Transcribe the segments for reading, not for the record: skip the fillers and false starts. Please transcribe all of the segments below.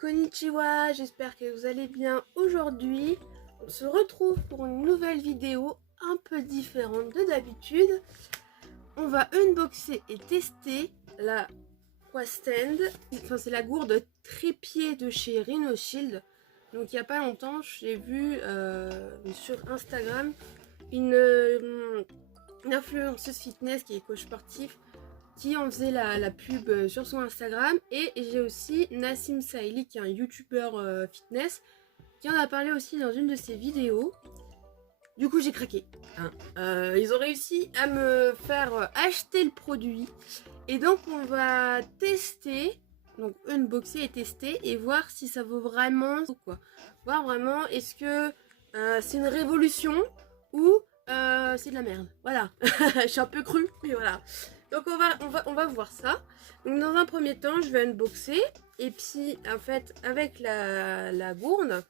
Konnichiwa, j'espère que vous allez bien aujourd'hui. On se retrouve pour une nouvelle vidéo un peu différente de d'habitude. On va unboxer et tester la Quastand. Enfin, c'est la gourde trépied de chez Rhino Shield. Donc il n'y a pas longtemps, j'ai vu sur Instagram une influenceuse fitness qui est coach sportif qui en faisait la pub sur son Instagram, et j'ai aussi Nassim Saïli qui est un youtubeur fitness qui en a parlé aussi dans une de ses vidéos. Du coup j'ai craqué. Ils ont réussi à me faire acheter le produit et donc on va tester, donc unboxer et tester et voir si ça vaut vraiment ou quoi. Voir vraiment est-ce que c'est une révolution ou c'est de la merde. Voilà. Je suis un peu crue, mais voilà. Donc on va voir ça. Donc dans un premier temps, je vais unboxer. Et puis en fait, avec la gourde,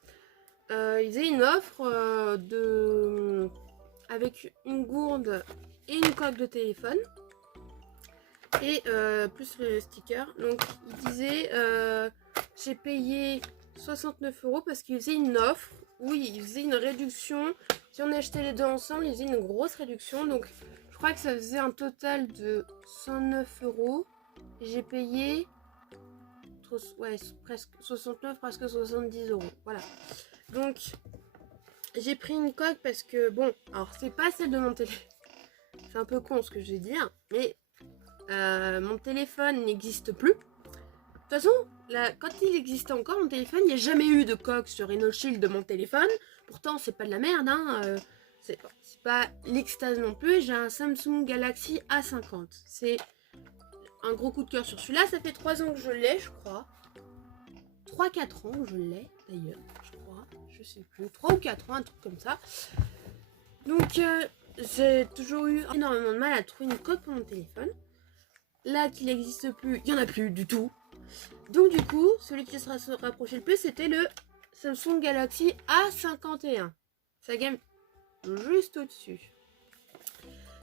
ils avaient une offre avec une gourde et une coque de téléphone. Et plus le sticker. Donc ils disaient j'ai payé 69 € parce qu'ils faisaient une offre. Oui, ils faisaient une réduction. Si on achetait les deux ensemble, ils faisaient une grosse réduction. Donc je crois que ça faisait un total de 109 €. J'ai payé presque 69, presque 70 €. Voilà. Donc j'ai pris une coque parce que bon, alors c'est pas celle de mon téléphone. C'est un peu con ce que je vais dire, mais mon téléphone n'existe plus. De toute façon, quand il existait encore mon téléphone, il n'y a jamais eu de coque sur Rhino Shield de mon téléphone. Pourtant, c'est pas de la merde, hein. C'est pas l'extase non plus. J'ai un Samsung Galaxy A50. C'est un gros coup de cœur sur celui-là. Ça fait 3 ans que je l'ai, je crois. 3-4 ans que je l'ai, d'ailleurs, je crois. Je sais plus. 3 ou 4 ans, un truc comme ça. Donc, j'ai toujours eu énormément de mal à trouver une coque pour mon téléphone. Là, qu'il n'existe plus, il n'y en a plus du tout. Donc du coup, celui qui se rapprochait le plus, c'était le Samsung Galaxy A51. Ça gamme juste au-dessus.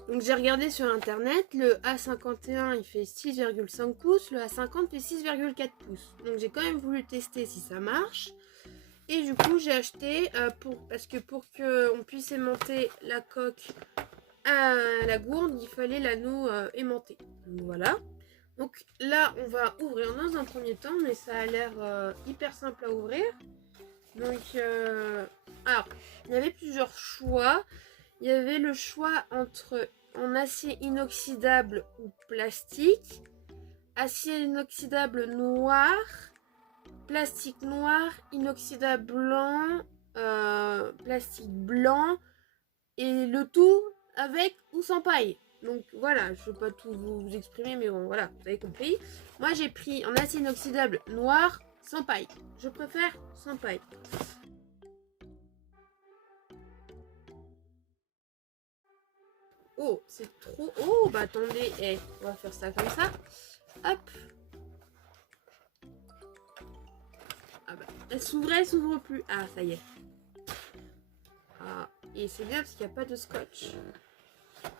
Donc j'ai regardé sur internet, le A51 il fait 6,5 pouces, le A50 fait 6,4 pouces. Donc j'ai quand même voulu tester si ça marche. Et du coup j'ai acheté parce que pour qu'on puisse aimanter la coque à la gourde, il fallait l'anneau aimanté. Donc voilà. Donc là, on va ouvrir dans un premier temps, mais ça a l'air hyper simple à ouvrir. Donc, alors, il y avait plusieurs choix. Il y avait le choix entre en acier inoxydable ou plastique, acier inoxydable noir, plastique noir, inoxydable blanc, plastique blanc, et le tout avec ou sans paille. Donc voilà, je ne vais pas tout vous exprimer, mais bon, voilà, vous avez compris. Moi, j'ai pris en acier inoxydable noir sans paille. Je préfère sans paille. Oh, c'est trop... Oh, bah attendez, on va faire ça comme ça. Hop. Ah bah, elle s'ouvre plus. Ah, ça y est. Ah, et c'est bien parce qu'il n'y a pas de scotch.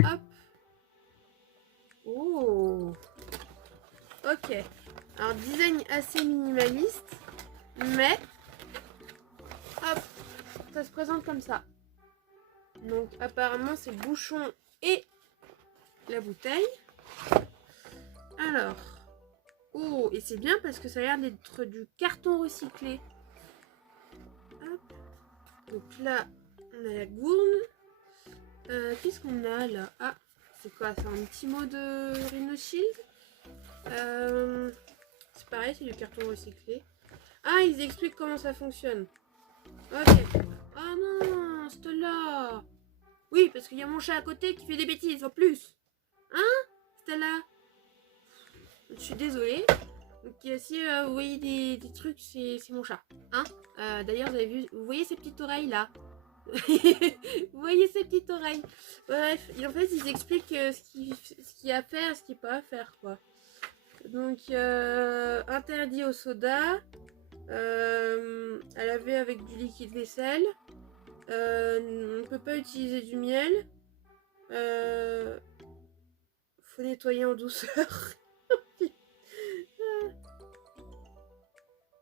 Hop. Oh. Ok. Alors, design assez minimaliste, mais hop, ça se présente comme ça. Donc, apparemment, c'est le bouchon et la bouteille. Alors, oh, et c'est bien parce que ça a l'air d'être du carton recyclé. Hop. Donc là, on a la gourde. Qu'est-ce qu'on a là? Ah, c'est quoi? C'est un petit mot de Rhino Shield. C'est pareil, c'est du carton recyclé. Ah, ils expliquent comment ça fonctionne. Ok. Ah non, c'est là. Oui, parce qu'il y a mon chat à côté qui fait des bêtises en plus. Hein, Stella? Je suis désolée. Donc si vous voyez des trucs, c'est mon chat. Hein, d'ailleurs, vous voyez ces petites oreilles là? Vous voyez ces petites oreilles? Bref, en fait, ils expliquent ce qu'il y a à faire et ce qu'il n'y a pas à faire, quoi. Donc, interdit au soda, à laver avec du liquide vaisselle. On ne peut pas utiliser du miel. Faut nettoyer en douceur.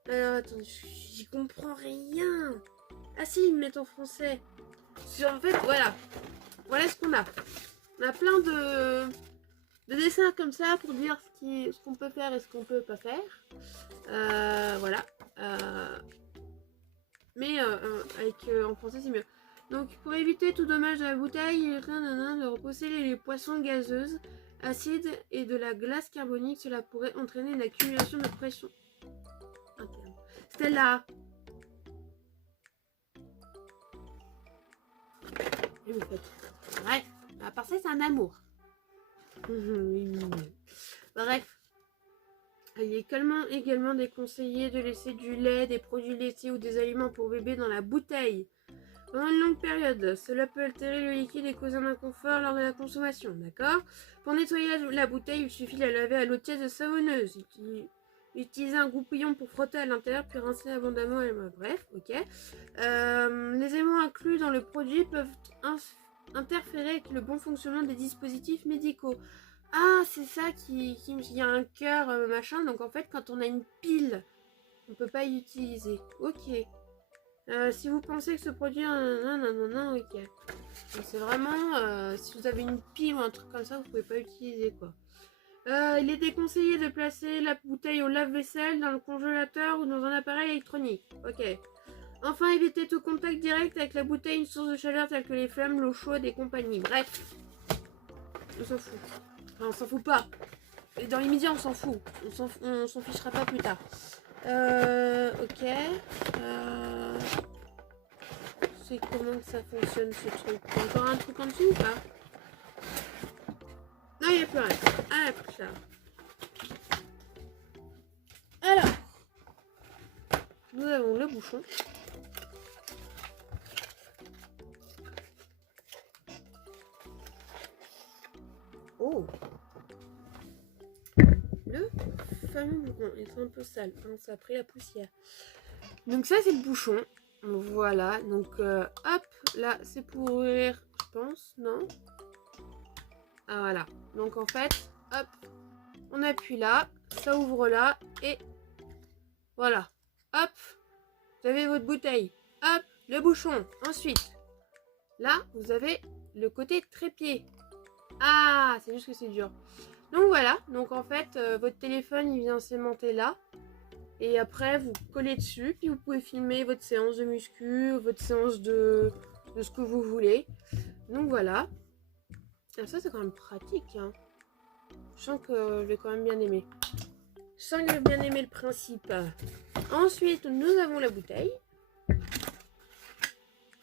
Alors, attendez, j'y comprends rien. Ah si, ils me mettent en français. En fait, voilà. Voilà ce qu'on a. On a plein de dessins comme ça pour dire ce qu'on peut faire et ce qu'on peut pas faire. Voilà. Mais avec en français, c'est mieux. Donc, pour éviter tout dommage à la bouteille, il est de reposer les poissons gazeuses, acides et de la glace carbonique. Cela pourrait entraîner une accumulation de pression interne. Stella. Et vous faites. Bref, à part ça, c'est un amour. Bref. Il est également déconseillé de laisser du lait, des produits laitiers ou des aliments pour bébé dans la bouteille pendant une longue période. Cela peut altérer le liquide et causer un inconfort lors de la consommation, d'accord? Pour nettoyer la bouteille, il suffit de la laver à l'eau tiède et savonneuse. Utilisez un goupillon pour frotter à l'intérieur puis rincer abondamment. Bref, ok. Les aimants inclus dans le produit peuvent interférer avec le bon fonctionnement des dispositifs médicaux. Ah, c'est ça qui y a un cœur, machin. Donc en fait, quand on a une pile, on peut pas l'utiliser. Ok. Si vous pensez que ce produit... Non, ok. C'est vraiment... si vous avez une pile ou un truc comme ça, vous pouvez pas l'utiliser, quoi. Il est déconseillé de placer la bouteille au lave-vaisselle, dans le congélateur ou dans un appareil électronique. Ok. Enfin, évitez tout contact direct avec la bouteille, une source de chaleur telle que les flammes, l'eau chaude et compagnie. Bref. On s'en fout. Enfin, on s'en fout pas. Et dans l'immédiat, on s'en fout. On s'en fichera pas plus tard. Ok. C'est comment que ça fonctionne ce truc? Encore un truc en dessous ou pas? Non, il n'y a plus rien. Ah, plus là. Alors, nous avons le bouchon. Oh, le fameux bouchon. Il est un peu sale, hein, ça a pris la poussière. Donc ça, c'est le bouchon. Voilà, donc hop, là, c'est pour ouvrir, je pense, non? Ah, voilà. Donc en fait, hop, on appuie là, ça ouvre là, et voilà. Hop, vous avez votre bouteille. Hop, le bouchon. Ensuite, là, vous avez le côté trépied. Ah, c'est juste que c'est dur. Donc voilà, donc en fait, votre téléphone, il vient s'aimanter là. Et après, vous collez dessus, puis vous pouvez filmer votre séance de muscu, votre séance de ce que vous voulez. Donc voilà. Et ça, c'est quand même pratique, hein. Je sens que je vais quand même bien aimer. Je sens que je vais bien aimer le principe. Ensuite, nous avons la bouteille.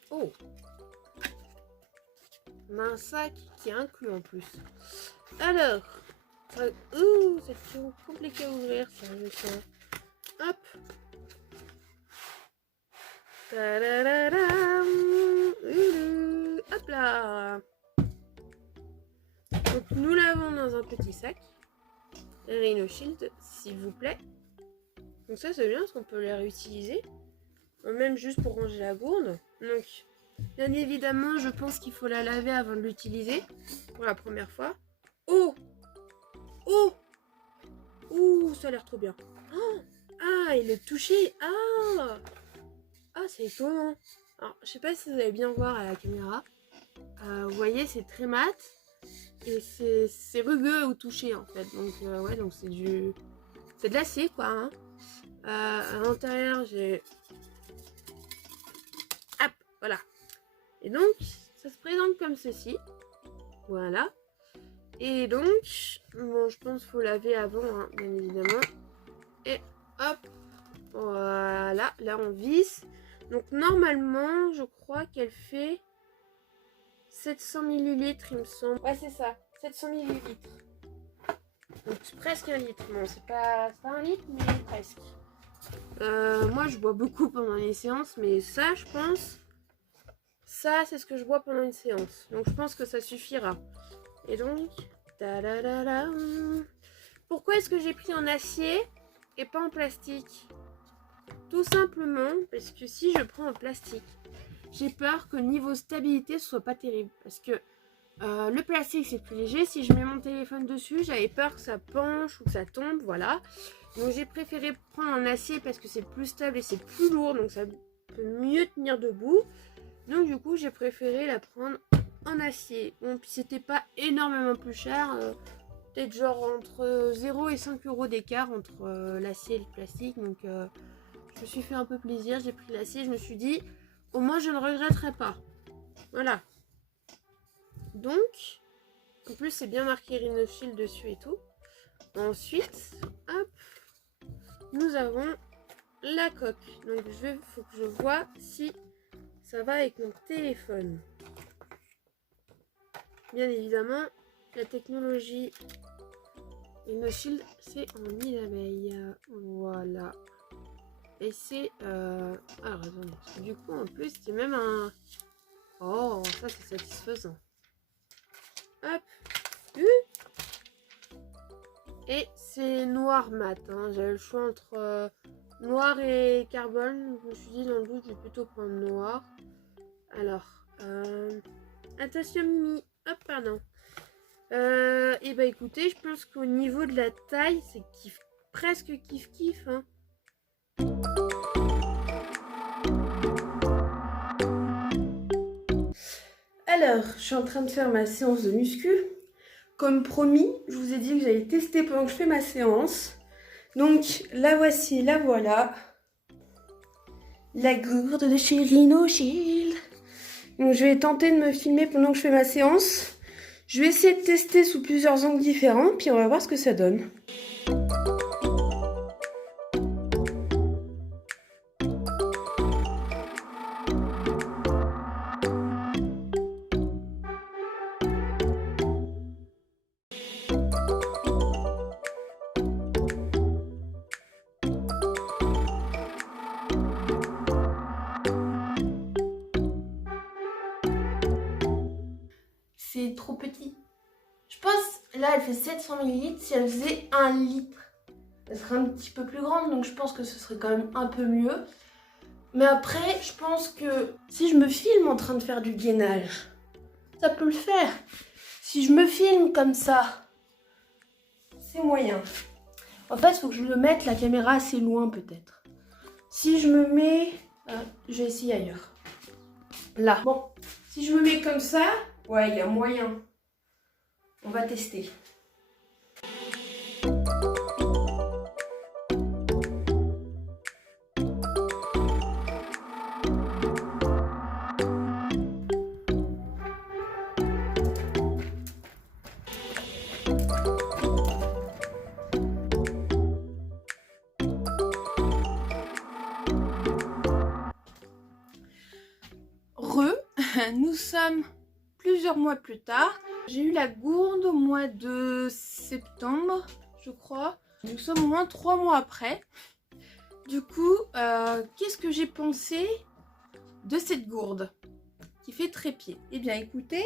Oh. On a un sac qui est inclus en plus. Alors. C'est compliqué à ouvrir, ça, je sens. Hop. Hop là. Donc nous l'avons dans un petit sac. Rhino Shield, s'il vous plaît. Donc ça c'est bien parce qu'on peut les réutiliser. Même juste pour ranger la gourde. Donc bien évidemment je pense qu'il faut la laver avant de l'utiliser. Pour la première fois. Oh. Oh. Ouh, ça a l'air trop bien. Oh. Ah, et le toucher. Ah. Ah, c'est étonnant. Alors, je sais pas si vous allez bien voir à la caméra. Vous voyez, c'est très mat. Et c'est rugueux au toucher, en fait. Donc, ouais, donc c'est de l'acier, quoi. Hein. À l'intérieur, j'ai... Hop, voilà. Et donc, ça se présente comme ceci. Voilà. Et donc, bon, je pense qu'il faut laver avant, hein, bien évidemment. Et hop. Voilà, là on visse. Donc normalement, je crois qu'elle fait 700 ml, il me semble. Ouais, c'est ça, 700 ml. Donc c'est presque un litre. Bon, c'est pas un litre, mais presque. Moi, je bois beaucoup pendant les séances, mais ça, je pense, ça, c'est ce que je bois pendant une séance. Donc je pense que ça suffira. Et donc, pourquoi est-ce que j'ai pris en acier et pas en plastique? Tout simplement parce que si je prends en plastique, j'ai peur que niveau stabilité ce soit pas terrible. Parce que le plastique c'est plus léger. Si je mets mon téléphone dessus, j'avais peur que ça penche ou que ça tombe, voilà. Donc j'ai préféré prendre en acier parce que c'est plus stable et c'est plus lourd, donc ça peut mieux tenir debout. Donc du coup j'ai préféré la prendre en acier. Bon, puis c'était pas énormément plus cher, peut-être genre entre 0 et 5 euros d'écart entre l'acier et le plastique. Donc je me suis fait un peu plaisir, j'ai pris l'acier, je me suis dit au moins je ne regretterai pas. Voilà. Donc, en plus c'est bien marqué Rhinoshield dessus et tout. Ensuite, hop, nous avons la coque. Donc faut que je vois si ça va avec mon téléphone. Bien évidemment, la technologie Rhinoshield, c'est en 1000 abeilles. Voilà. Et c'est... Alors, attendez. Du coup, en plus, c'est même un... Oh, ça, c'est satisfaisant. Hop. Et c'est noir mat. Hein. J'avais le choix entre noir et carbone. Je me suis dit, dans le doute, je vais plutôt prendre noir. Alors, attention Mimi. Hop, pardon. Et bah écoutez, je pense qu'au niveau de la taille, c'est presque kiff-kiff. Hein. Alors, je suis en train de faire ma séance de muscu. Comme promis, je vous ai dit que j'allais tester pendant que je fais ma séance. Donc, la voici, la voilà. La gourde de chez Rhinoshield. Donc, je vais tenter de me filmer pendant que je fais ma séance. Je vais essayer de tester sous plusieurs angles différents, puis on va voir ce que ça donne. C'est trop petit. Je pense, là elle fait 700 ml, si elle faisait 1 litre, elle serait un petit peu plus grande, donc je pense que ce serait quand même un peu mieux. Mais après, je pense que si je me filme en train de faire du gainage, ça peut le faire. Si je me filme comme ça, c'est moyen. En fait, il faut que je me mette la caméra assez loin peut-être. Si je me mets... je vais essayer ailleurs. Là. Bon, si je me mets comme ça, ouais, il y a moyen. On va tester. Nous sommes plusieurs mois plus tard. J'ai eu la gourde au mois de septembre, je crois. Nous sommes au moins 3 mois après. Du coup, qu'est-ce que j'ai pensé de cette gourde qui fait trépied? Eh bien, écoutez,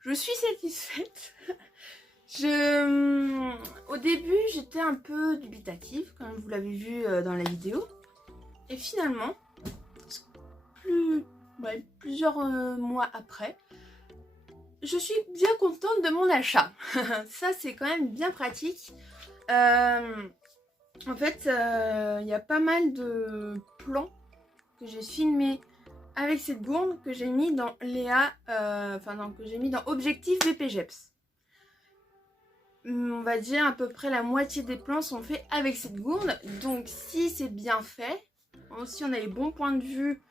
je suis satisfaite. Au début, j'étais un peu dubitative, comme vous l'avez vu dans la vidéo. Et finalement, plusieurs mois après, je suis bien contente de mon achat. Ça, c'est quand même bien pratique. En fait, il y a pas mal de plans que j'ai filmés avec cette gourde que j'ai mis dans Léa, que j'ai mis dans Objectif BPGEPS. On va dire à peu près la moitié des plans sont faits avec cette gourde. Donc si c'est bien fait, si on a les bons points de vue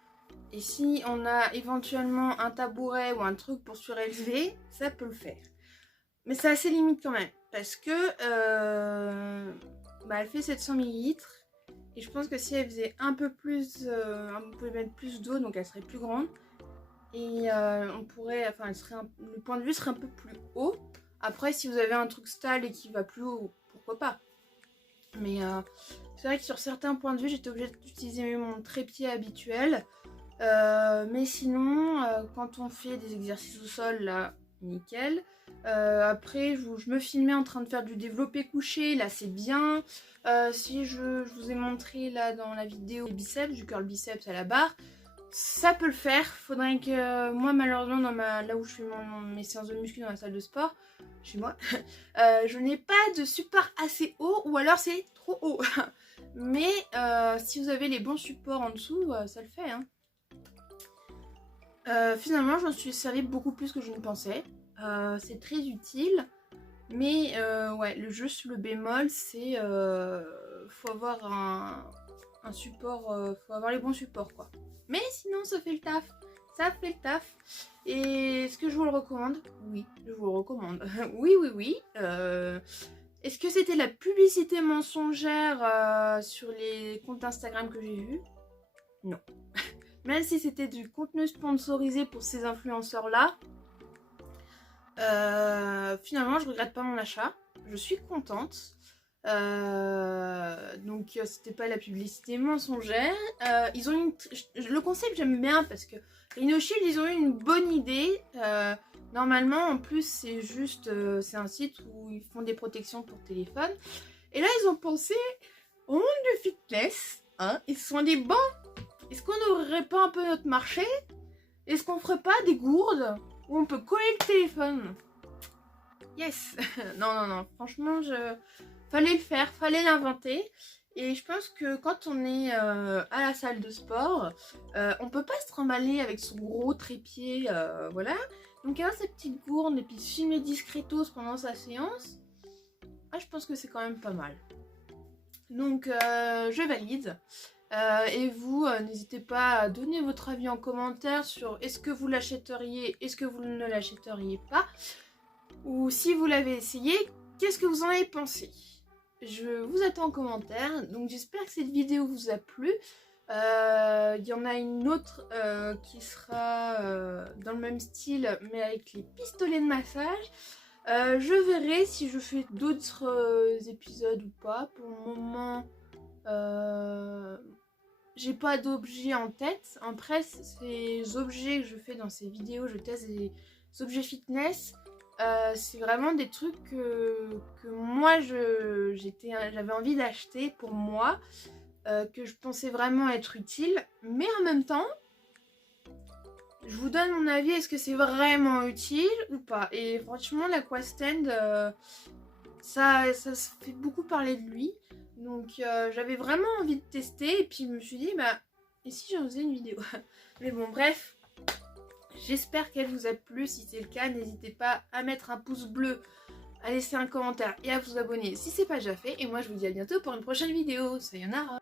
et si on a éventuellement un tabouret ou un truc pour surélever, ça peut le faire. Mais c'est assez limite quand même parce que elle fait 700 ml et je pense que si elle faisait un peu plus, on pouvait mettre plus d'eau, donc elle serait plus grande et on pourrait, le point de vue serait un peu plus haut. Après, si vous avez un truc stable et qui va plus haut, pourquoi pas. Mais c'est vrai que sur certains points de vue, j'étais obligée d'utiliser mon trépied habituel. Mais sinon, quand on fait des exercices au sol, là, nickel. Après, je me filmais en train de faire du développé couché, là c'est bien. Si je vous ai montré là dans la vidéo les biceps, du curl biceps à la barre. ça peut le faire. Faudrait que moi, malheureusement, là où je fais mes séances de muscu dans la salle de sport, chez moi, je n'ai pas de support assez haut ou alors c'est trop haut. Mais si vous avez les bons supports en dessous, ça le fait. Hein. Finalement, j'en suis servi beaucoup plus que je ne pensais. C'est très utile. Mais ouais, le juste le bémol, c'est faut avoir un support, faut avoir les bons supports quoi. Mais sinon, ça fait le taf. Ça fait le taf. Et est-ce que je vous le recommande? Oui, je vous le recommande. Oui, oui, oui. Est-ce que c'était la publicité mensongère sur les comptes Instagram que j'ai vus? Non. Même si c'était du contenu sponsorisé pour ces influenceurs-là, finalement, je regrette pas mon achat. Je suis contente. Donc, c'était pas la publicité mensongère. Ils ont le concept, j'aime bien parce que Rhinoshield, ils ont eu une bonne idée. Normalement, en plus, c'est juste, c'est un site où ils font des protections pour téléphone. Et là, ils ont pensé au monde du fitness. Hein, ils se sont dit, bon, est-ce qu'on n'ouvrirait pas un peu notre marché? Est-ce qu'on ferait pas des gourdes où on peut coller le téléphone? Yes. Non, non, non. Franchement, fallait le faire, fallait l'inventer. Et je pense que quand on est à la salle de sport, on peut pas se trimballer avec son gros trépied, voilà. Donc avoir sa petite gourde et puis se filmer discretos pendant sa séance, je pense que c'est quand même pas mal. Donc je valide. Et vous, n'hésitez pas à donner votre avis en commentaire sur est-ce que vous l'achèteriez, est-ce que vous ne l'achèteriez pas. Ou si vous l'avez essayé, qu'est-ce que vous en avez pensé? Je vous attends en commentaire. Donc j'espère que cette vidéo vous a plu. Il y en a une autre qui sera dans le même style mais avec les pistolets de massage. Je verrai si je fais d'autres épisodes ou pas. Pour le moment, j'ai pas d'objets en tête. Après, ces objets que je fais dans ces vidéos, je teste des objets fitness. C'est vraiment des trucs que moi j'avais envie d'acheter pour moi, que je pensais vraiment être utile, mais en même temps je vous donne mon avis, est-ce que c'est vraiment utile ou pas? Et franchement l'Aquastand, ça se fait beaucoup parler de lui, donc j'avais vraiment envie de tester et puis je me suis dit bah et si j'en faisais une vidéo? Mais bon bref. J'espère qu'elle vous a plu. Si c'est le cas, n'hésitez pas à mettre un pouce bleu, à laisser un commentaire et à vous abonner si c'est pas déjà fait. Et moi, je vous dis à bientôt pour une prochaine vidéo. Sayonara!